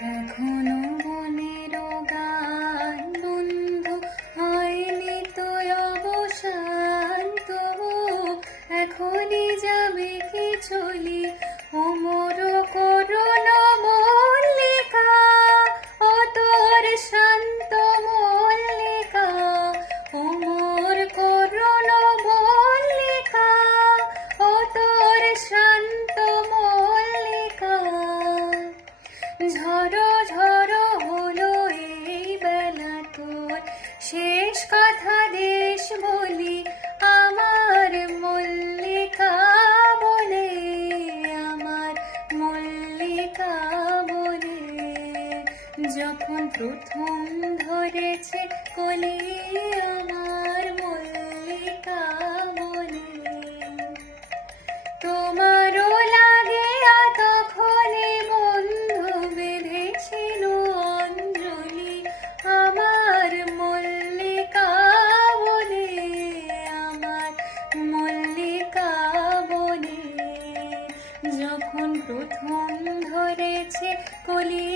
এখনো মনের গান বন্ধু হয়নি তো অবসান, তবু এখনই যাবে কি চলি অমর করুণ মল্লিকা, ও তোর শান্ত মল্লিকা, অমর করুণ মল্লিকা, ও তোর শান্ত মল্লিকা। ঝড়ো ঝড়ো হলো এই বেলা তোর, শেষ কথা দেশ বলি আমার মল্লিকা বলে, আমার মল্লিকা বলে। যখন প্রথম ধরেছে কলি আমার মল্লিকা বলে, তোমারও লাগে তখনই বন্ধু বেঁধেছিল অঞ্জলি আমার মল্লিকা বলে, আমার মল্লিকা বলে। যখন প্রথম ধরেছে কলি